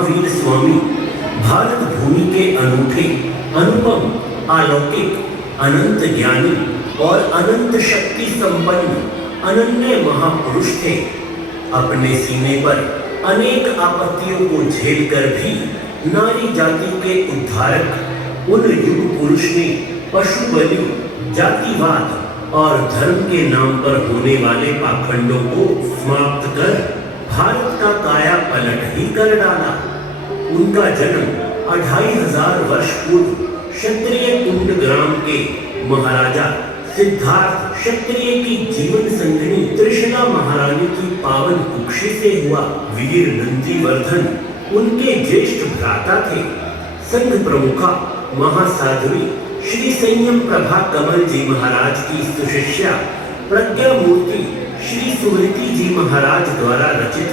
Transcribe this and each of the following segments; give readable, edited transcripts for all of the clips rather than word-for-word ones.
वीर स्वामी भारत भूमि के अनूठे, अनुपम, अलौकिक, अनंत ज्ञानी और अनंत शक्ति संपन्न अनन्य महापुरुष थे। अपने सीने पर अनेक आपत्तियों को झेलकर भी नारी जाति के उद्धारक उन युग पुरुष ने पशु बलि, जातिवाद और धर्म के नाम पर होने वाले पाखंडों को समाप्त कर भारत का काया पलट ही कर डाला। उनका जन्म 2500 वर्ष पूर्व क्षत्रिय कुंड ग्राम के महाराजा सिद्धार्थ क्षत्रिय की जीवन संगिनी त्रिशला महारानी की पावन कुक्षी से हुआ। वीर नंदीवर्धन उनके ज्येष्ठ भ्राता थे। संघ प्रमुखा महासाध्वी श्री संयम प्रभा कमल जी महाराज की सुशिष्या प्रज्ञा मूर्ति श्री सुमृति जी महाराज द्वारा रचित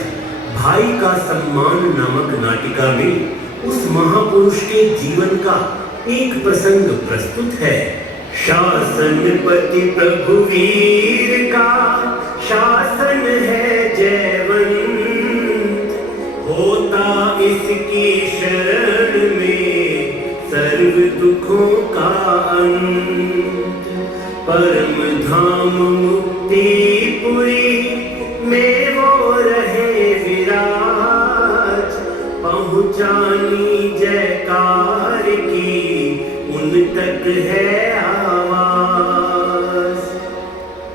भाई का सम्मान नामक नाटिका में उस महापुरुष के जीवन का एक प्रसंग प्रस्तुत है। शासन पति प्रभु वीर का शासन है जयवंत, होता इसकी शरण में सर्व दुखों का अंत। परम धाम मुक्तिपुरी में वो रहे विराज, पहुंचानी जयकार की उन तक है आवाज।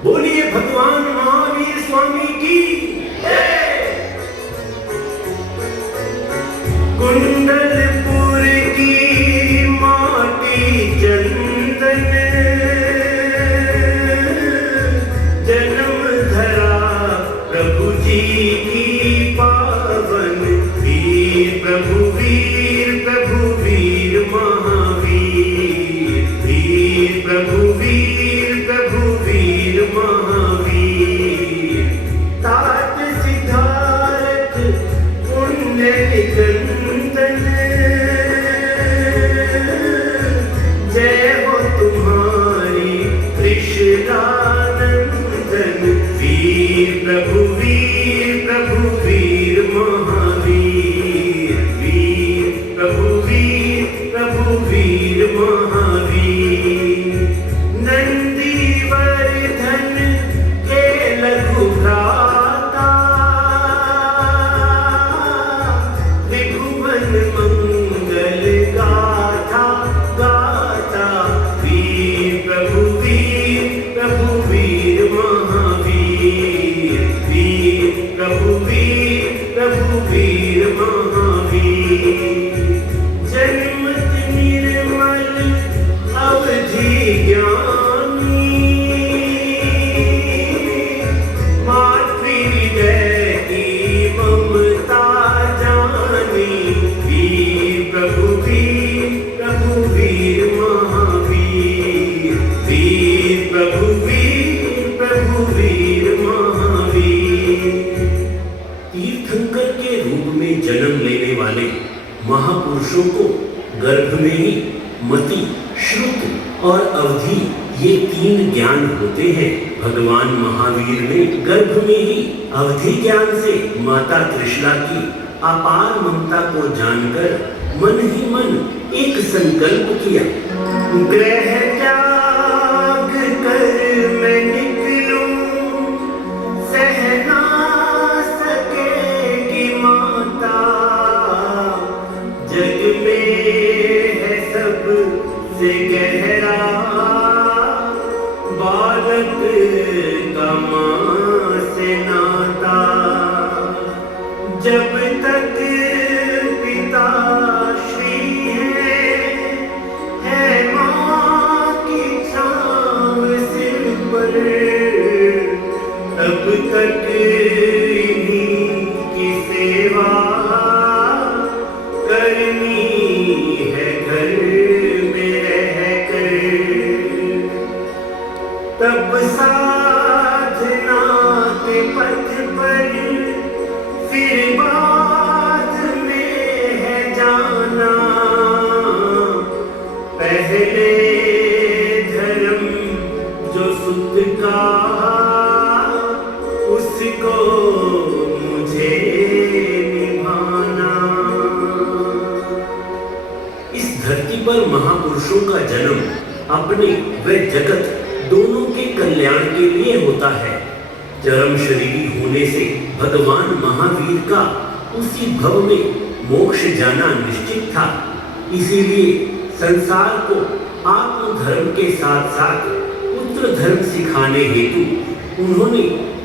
बोलिए भगवान महावीर स्वामी की जय। कुंडलपुर की माटी चंदन, जन्म धरा प्रभु जी की पावन। वीर प्रभु वीर महावीर, वीर प्रभु वीर महावीर। तात सिद्धार्थ पुण्य निकंदन, जय हो तुम्हारी त्रिशलानंदन। वीर प्रभु वीर महावीर, वीर प्रभु वीर महावीर। नंदीवर्धन के लघु भ्राता, त्रिभुवन मंगल गाथा गाता। वीर प्रभु वीर महावीर, वीर प्रभु वीर महावीर। जन्मत निर्मल अवधि ज्ञानी, मातृहृदय की ममता जानी। वीर प्रभु वीर महावीर, वीर प्रभु वीर महावीर। तीर्थंकर के रूप में जन्म लेने वाले महापुरुषों को गर्भ में ही मति, श्रुत और अवधि ये 3 ज्ञान होते हैं। भगवान महावीर ने गर्भ में ही अवधि ज्ञान से माता त्रिशला की अपार ममता को जानकर मन ही मन एक संकल्प किया। ग्रह त्याग कर मैं निकलूं, सह ना सकेगी माता। जग में है सबसे गहरा बालक का मां से नाता। जब तक पिता श्री है मां की छांव सिर पर, तब तक इन्हीं की सेवा करनी है घर में रहकर। तब साधना के पथ पर फिर महापुरुषों का जन्म अपने व जगत दोनों के कल्याण के लिए होता है। चरम शरीरी होने से भगवान महावीर का उसी भव में मोक्ष जाना निश्चित था। इसीलिए संसार को आत्मधर्म के साथ साथ पुत्र धर्म सिखाने हेतु उन्होंने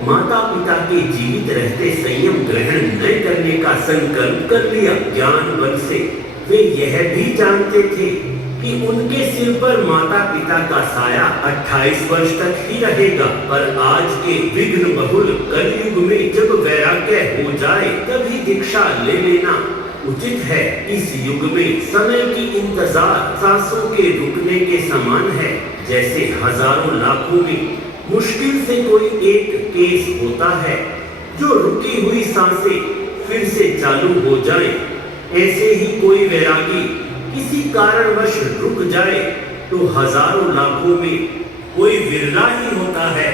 माता पिता के जीवित रहते संयम ग्रहण न करने का संकल्प कर लिया। ज्ञान बल से वे यह भी जानते थे कि उनके सिर पर माता पिता का साया 28 वर्ष तक ही रहेगा, पर आज के विघ्न बहुल कलयुग में जब वैराग्य हो जाए तभी दीक्षा ले लेना उचित है। इस युग में समय की इंतजार सांसों के रुकने के समान है। जैसे हजारों लाखों में मुश्किल से कोई एक केस होता है जो रुकी हुई सांसें फिर से चालू हो जाए, ऐसे ही कोई वैरागी किसी कारणवश रुक जाए तो हजारों लाखों में कोई विरला ही होता है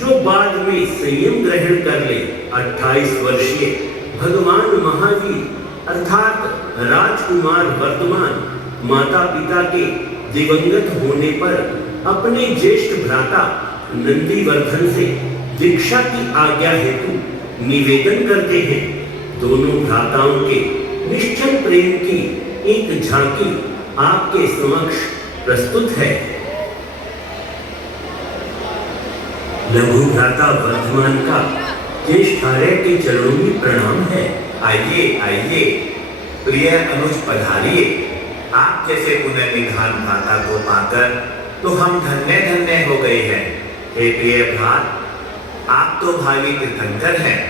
जो बाद में संयम ग्रहण कर ले। 28 वर्षीय भगवान महावीर अर्थात राजकुमार वर्तमान माता पिता के दिवंगत होने पर अपने ज्येष्ठ भ्राता नंदीवर्धन से दीक्षा की आज्ञा हेतु निवेदन करते हैं। दोनों भ्राताओं के निश्चल प्रेम की एक झांकी आपके समक्ष प्रस्तुत है। लघु भ्राता वर्धमान का ज्येष्ठार्य के चरणों में प्रणाम है। आइए आइए प्रिय अनुज पधारिए। आप जैसे पुनर्निधान भ्राता को पाकर तो हम धन्य धन्य हो गए हैं। हे प्रिय भ्रात, आप तो भावी तीर्थंकर हैं,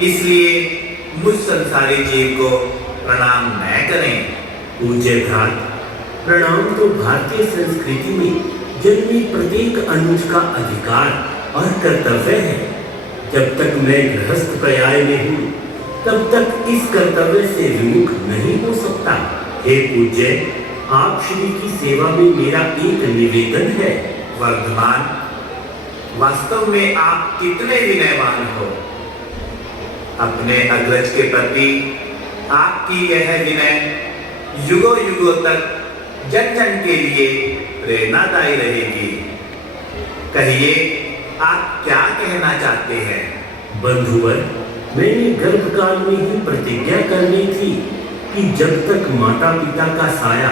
इसलिए मुझ संसारी जीव को प्रणाम न करें। पूज्य भ्रात, प्रणाम तो भारतीय संस्कृति में जन्मी प्रत्येक अनुज का अधिकार और कर्तव्य है। जब तक मैं गृहस्थ पर्याय में हूँ तब तक इस कर्तव्य से विमुख नहीं हो सकता। हे पूज्य, आप श्री की सेवा में मेरा एक निवेदन है। वर्धमान, वास्तव में आप कितने विनयवान हो। अपने अग्रज के प्रति आपकी यह विनय युगों युगों तक जन जन के लिए प्रेरणादायी रहेगी। कहिए, आप क्या कहना चाहते हैं? बंधुवर, मैंने गर्भकाल में ही प्रतिज्ञा करनी थी कि जब तक माता पिता का साया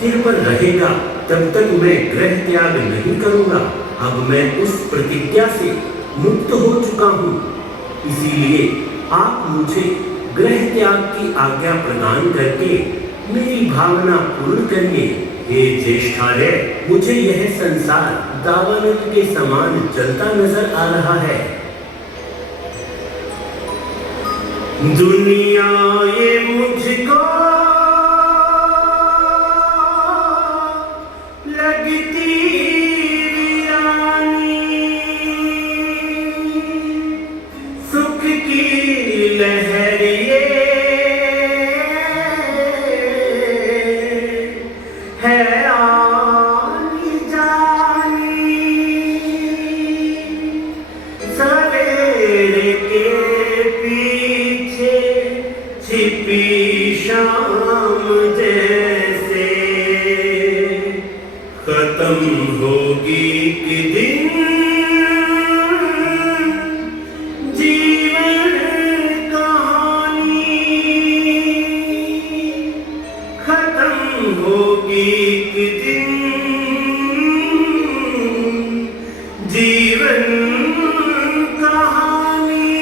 सिर पर रहेगा तब तक मैं गृह त्याग नहीं करूंगा। अब मैं उस प्रतिज्ञा से मुक्त हो चुका हूँ, इसीलिए आप मुझे गृह त्याग की आज्ञा प्रदान करके मेरी भावना पूर्ण करिए। हे ज्येष्ठार्य, मुझे यह संसार दावानल के समान जलता नजर आ रहा है। दुनिया ये मुझको लगती वीरानी, सुख की लहर ये है आनी जानी, सवेरे के पीछे छिपी शाम जैसे खत्म होगी कि दिन जीवन कहानी, खत्म होगी कि दिन जीवन कहानी।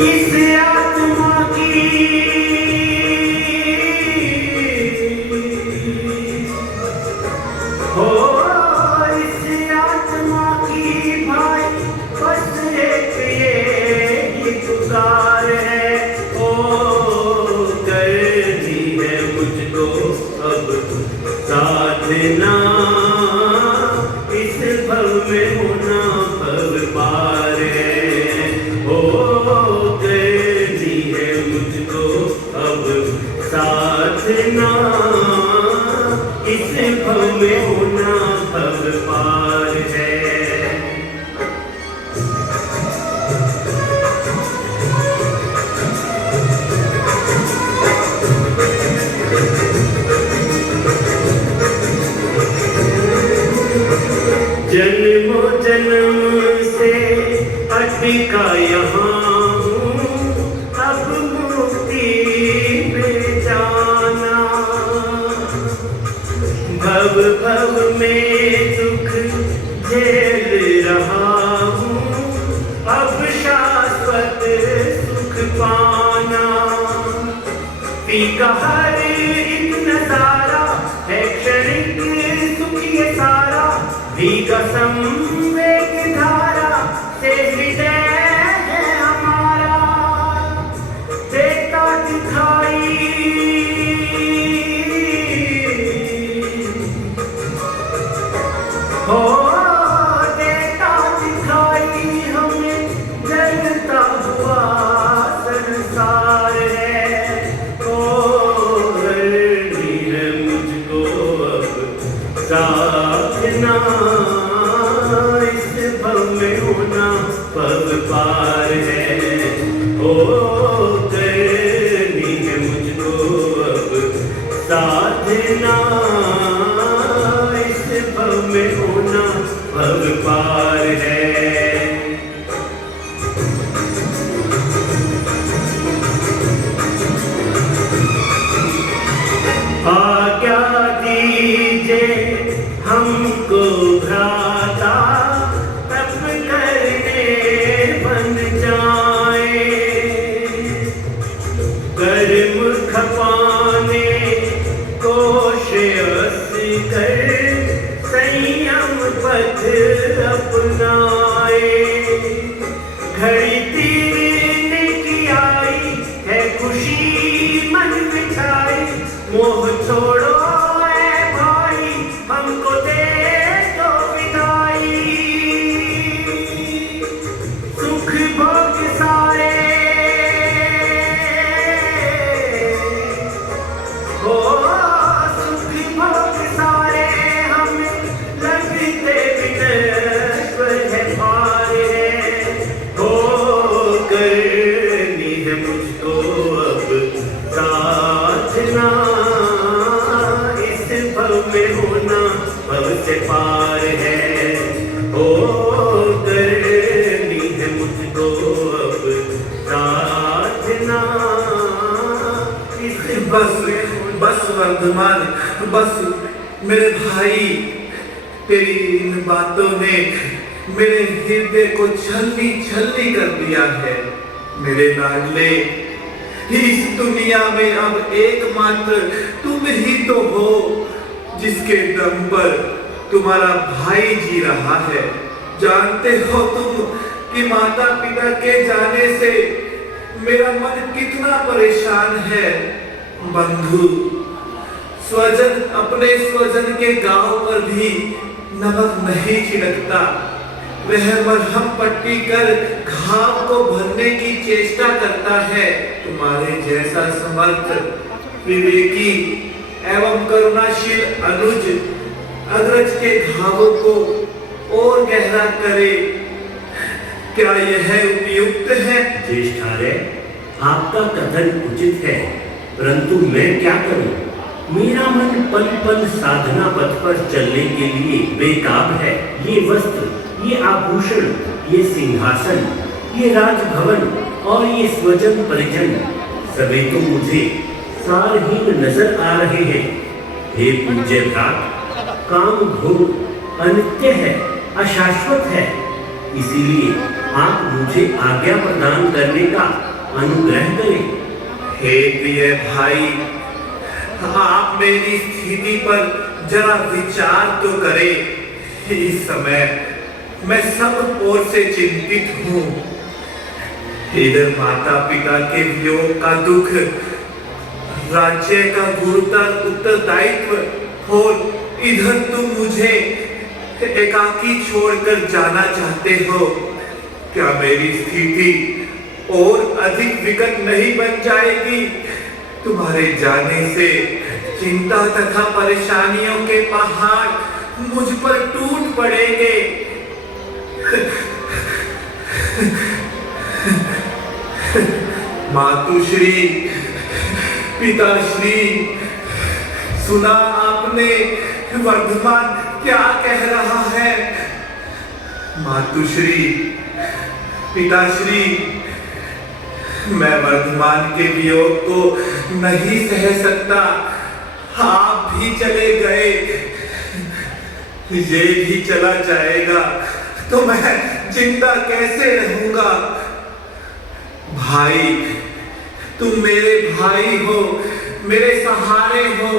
इस आत्मा की हो, इस आत्मा की भाई बस एक ये पुकार है। ओ करनी है मुझको अब साधना, इस भव में इस भव में होना भव पार है। जन्मों जन्म से अटका यहाँ हूँ, अब मुक्ति पे जाना। भव भव में दुख झेल रहा हूँ, अब शाश्वत सुख पाना। फीका हर एक नजारा है क्षणिक सुख ये सारा, भीगा संवेग धारा से हृदय है हमारा। देता दिखाई हो, देता दिखाई हमें जलता हुआ संसार है। ओ हरनी है मुझको अब साधना, इस भव में होना भव पार है। ओ करनी है मुझको अब साधना, इस भव में होना भव पार है। आज्ञा दीजिए हमको भ्राता, तप करने बन जाए। कर्म खपाने को श्रेयस कर संयम पथ अपनाए। घड़ी तीरने की आई है खुशी मन बिछाई, मोह छोड़ो ऐ भाई हमको दे दो विदाई। सुख भोग सारे हो, सुख भोग सारे हमें लगते विनश्वर है पार है। हो करनी है मुझको अब साधना, इस भव में होना भव से पार है। ओ करनी है मुझको अब साधना, इस बस बस वर्धमान, बस मेरे भाई, तेरी इन बातों ने मेरे हृदय को छलनी छलनी कर दिया है। मेरे लाडले, इस दुनिया में अब एकमात्र तुम ही तो हो जिसके दम पर तुम्हारा भाई जी रहा है। जानते हो तुम कि माता पिता के जाने से मेरा मन कितना परेशान है। बंधु स्वजन अपने स्वजन के गांव पर भी नमक नहीं छिड़कता, वह मरहम पट्टी कर घाव को भरने की चेष्टा करता है। तुम्हारे जैसा समर्थ, विवेकी एवं करुणाशील अनुज अग्रज के घावों को और गहरा करे, क्या यह उपयुक्त है? ज्येष्ठार्य, आपका कथन उचित है, परंतु मैं क्या करूं? मेरा मन पल पल साधना पथ पर चलने के लिए बेताब है। ये वस्त्र, ये आभूषण, ये सिंहासन, ये राजभवन और ये स्वजन परिजन सभी तो मुझे सारहीन नजर आ रहे हैं। हे पूज्य भ्रात, काम भोग अनित्य है, अशाश्वत है, इसीलिए आप मुझे आज्ञा प्रदान करने का अनुग्रह करें। हे प्रिय भाई, आप मेरी स्थिति पर जरा विचार तो करें। इस समय मैं सब ओर से चिंतित हूँ। इधर माता पिता के वियोग का दुख, राज्य का गुरुतर उत्तरदायित्व और इधर तुम मुझे एकाकी छोड़कर जाना चाहते हो। क्या मेरी स्थिति और अधिक विकट नहीं बन जाएगी? तुम्हारे जाने से चिंता तथा परेशानियों पहाड़ मुझ पर टूट पड़ेंगे। मातुश्री, पिताश्री, सुना आपने वर्धमान क्या कह रहा है? मातुश्री, पिताश्री, मैं वर्धमान के वियोग को नहीं सह सकता। आप भी चले गए, ये भी चला जाएगा तो मैं जिंदा कैसे रहूंगा? भाई, तुम मेरे भाई हो, मेरे सहारे हो,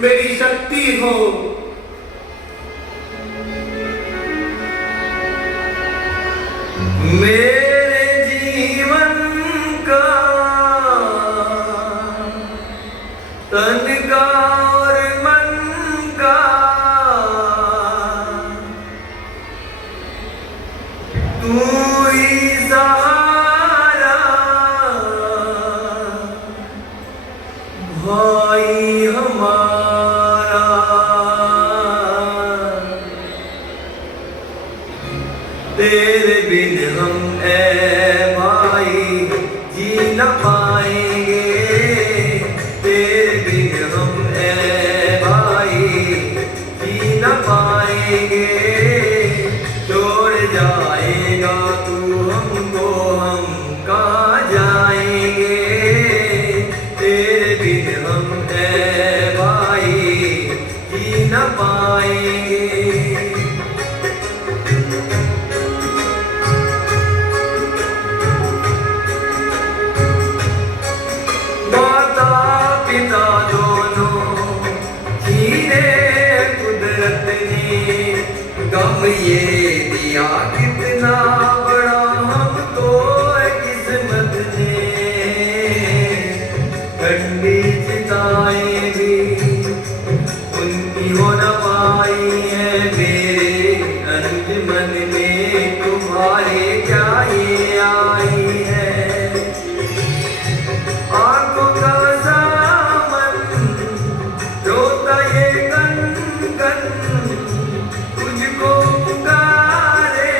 मेरी शक्ति हो। मेरे जीवन का, तन का और मन का तू ही सहारा, भाई हमारा। तेरे बिन हम ऐ भाई जी न पाएंगे, तेरे बिन हम ऐ भाई जी न पाएंगे। छोड़ जाएगा तू हमको, हम कहाँ जाएंगे? तेरे बिन हम ऐ भाई जी न पाएंगे। गम ये दिया कितना बड़ा हमको किस्मत ने, ठंडी चिताएं भी उनकी हो न पाई है। मेरे अंजमन में तुम्हारे क्या ये आई है? आंखों का सामन रोता ये गन गन, तुझको पुकारे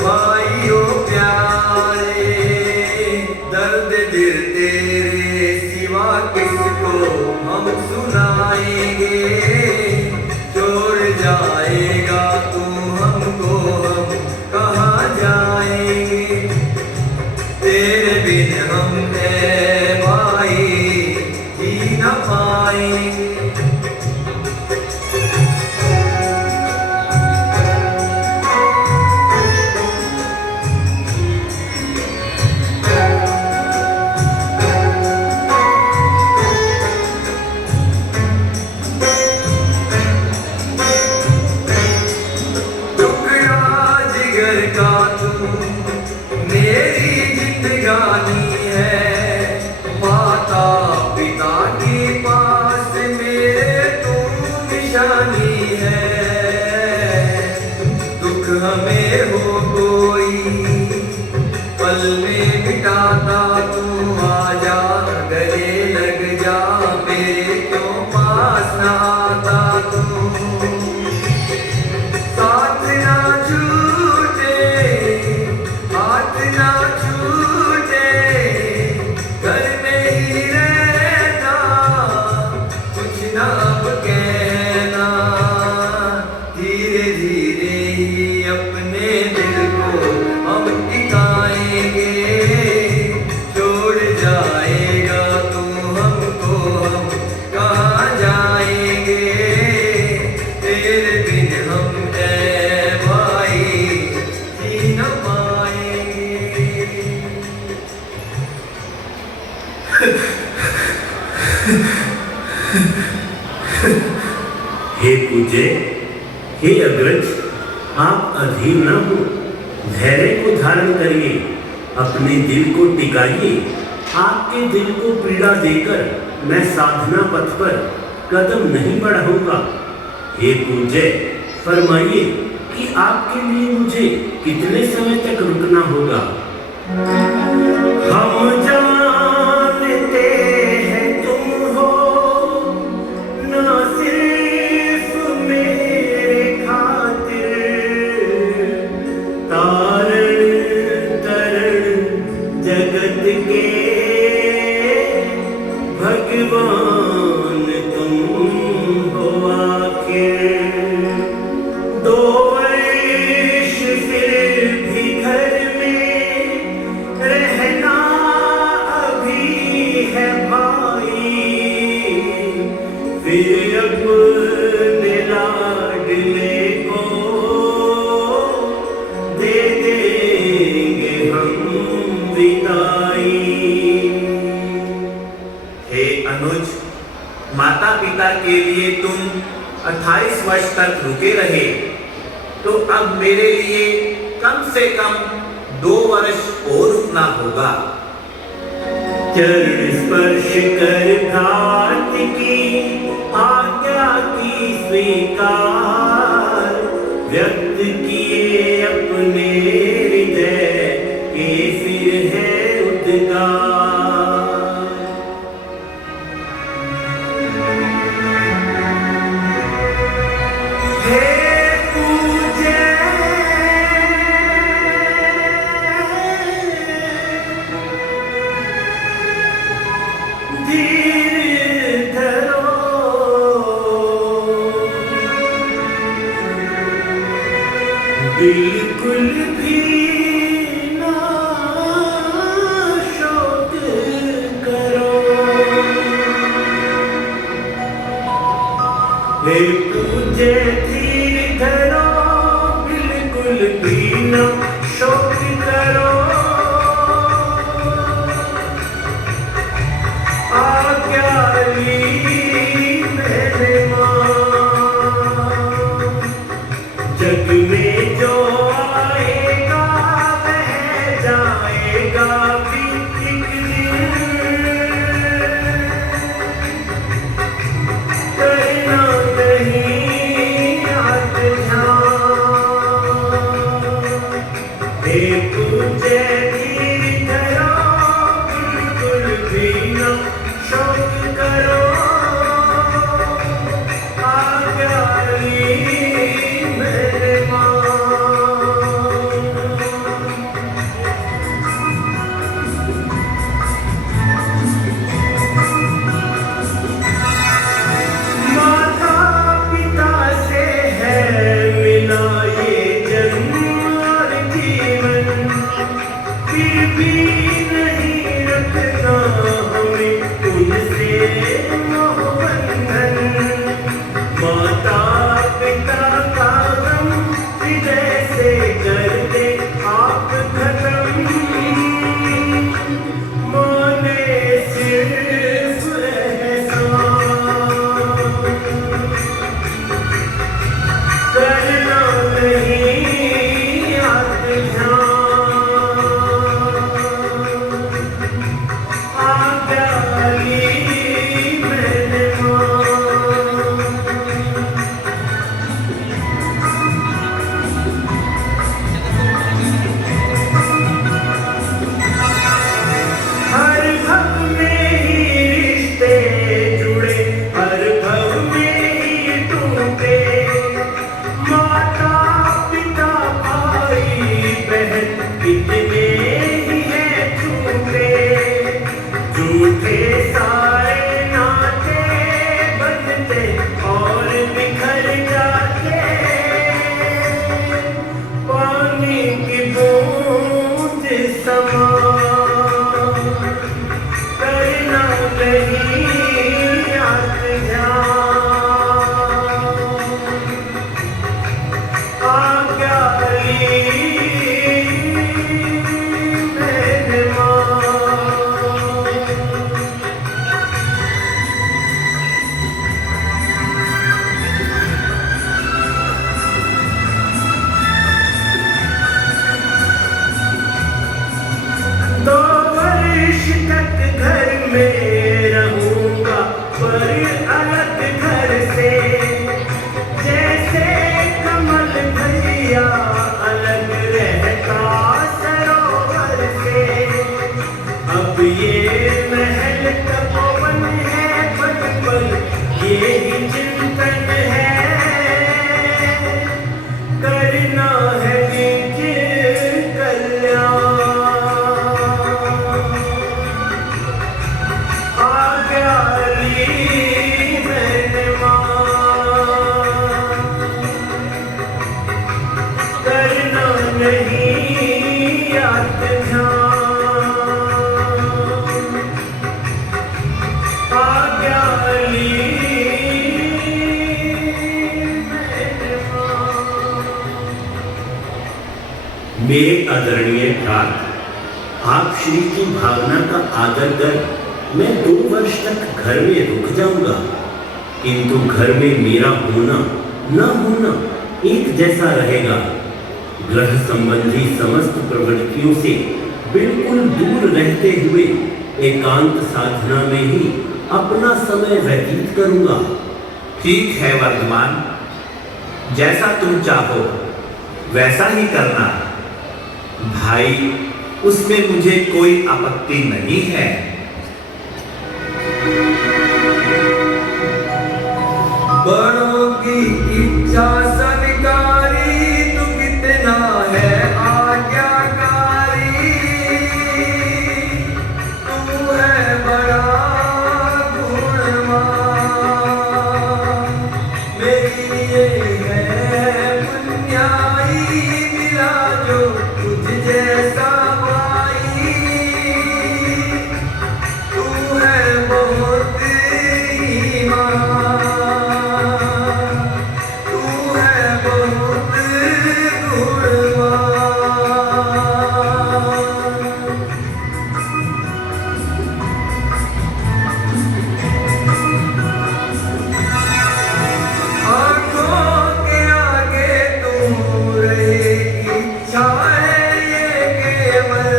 भाइयों प्यारे। दर्द दिल तेरे सिवा किसको हम सुनाएंगे? छोड़ जाएगा तू हमको, हम कहाँ जाएंगे? तेरे बिन हम ऐ भाई जी न पाएंगे। मेरी जिंदगानी है, माता पिता के पास मेरे तुम निशानी है। दुख हमें हो कोई पल में मिटाता, तू आजा गले लग जा, मेरे क्यों पास ना आता तू? साथ ना छूटे, हाथ ना छूटे, घर में ही रहना, कुछ ना अब कहना। धीरे धीरे ही अपने दिल को हम टिकाएंगे। छोड़ जाएगा तू हमको, हम कहाँ जाएंगे? तेरे बिन हम ऐ भाई जी न पाएंगे। हे पूज्य, हे अग्रज, आप अधीर न हो, धैर्य को धारण करिए, अपने दिल को टिकाइए। आपके दिल को पीड़ा देकर मैं साधना पथ पर कदम नहीं बढ़ाऊंगा। हे पूज्य, फरमाइए कि आपके लिए मुझे कितने समय तक रुकना होगा? हम जानते हैं तुम हो न सिर्फ 28 वर्ष तक रुके रहे, तो अब मेरे लिए कम से कम 2 वर्ष और रुकना होगा। चरण स्पर्श कर घात की आज्ञा की स्वीकार, व्यक्त किए अपने हृदय के फिर है उद्गार। बिल्कुल भी ना शोक करो, हे पूज्य धीर धरो, बिल्कुल भी ना शोक करो। आज्ञा ली मैंने जग में जो आएगा वह जाएगा भी एक दिन, करना नहीं आज ध्यान। हे पूज्य धीर धरो, बिल्कुल भी ना शोक करो। आज्ञा ली मेरे आदरणीय भ्रात, आप श्री की भावना का आदर कर मैं 2 वर्ष तक घर में रुक जाऊंगा। किंतु घर में मेरा होना न होना एक जैसा रहेगा। ग्रह संबंधी समस्त प्रवृत्तियों से बिल्कुल दूर रहते हुए एकांत साधना में ही अपना समय व्यतीत करूंगा। ठीक है वर्धमान, जैसा तुम चाहो वैसा ही करना भाई, उसमें मुझे कोई आपत्ति नहीं है। बड़ों की इच्छा स्वीकारी, तू कितना है आज्ञाकारी। तू है बड़ा गुणवान, मेरी ये है पुण्याई, मिला जो तुझ जैसा भाई। तू है बहुत ही महान, तू है बहुत गुणवान। आँखों के आगे तू रहे, इच्छा है ये केवल।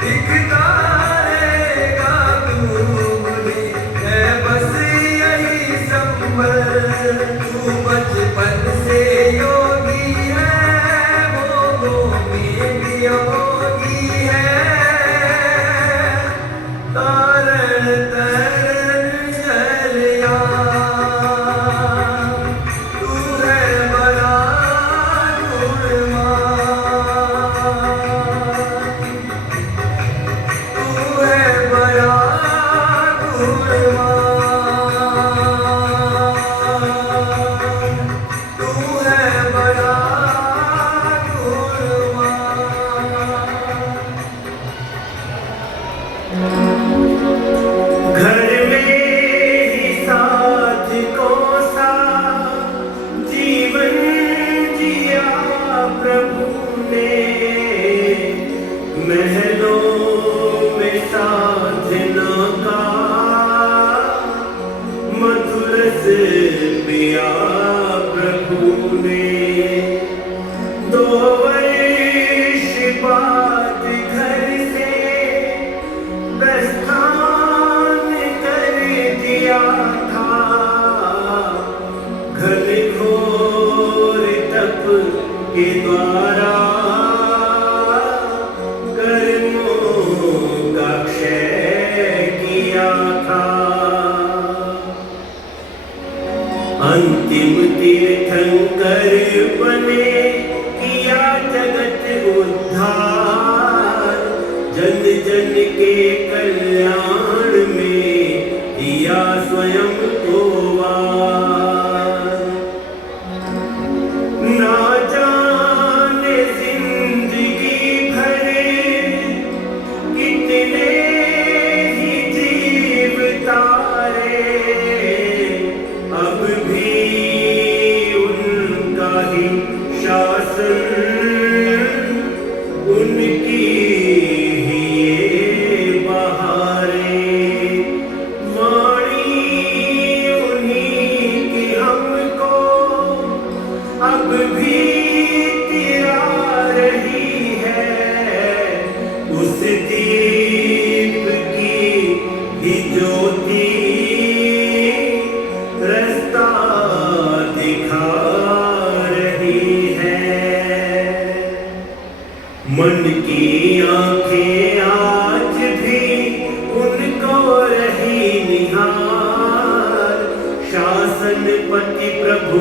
दिखता रहेगा तू मुझे, है बस यही संबल। तू बचपन से योगी है, भोगों में भी योगी है। तारण तरण चलिया, तू है बड़ा गुणवान। तू है बड़ा गुणवान, तू है बड़ा गुणवान। घर में ही साथ को सा जीवन जिया प्रभु ने। महलों में साधना का मधुर से पिया प्रभु ने। 2 वर्ष बाद घर से प्रस्थान कर दिया था। घनघोर तप के द्वारा कर्मों का क्षय किया था। अंतिम तीर्थंकर बने, किया जगत उद्धार। जन जन के कल्याण में दिया स्वयं को वार। ना जाने जिंदगी भर कितने ही जीव तारे, अब भी उनका ही शासन, उनकी ही ये बहारें। वाणी उन्हीं की हमको अब भी तिरा रही है। उस दीप की ही ज्योति रास्ता दिखा रही है। मन की आंखें आज भी उनको रही निहार। शासन पति प्रभु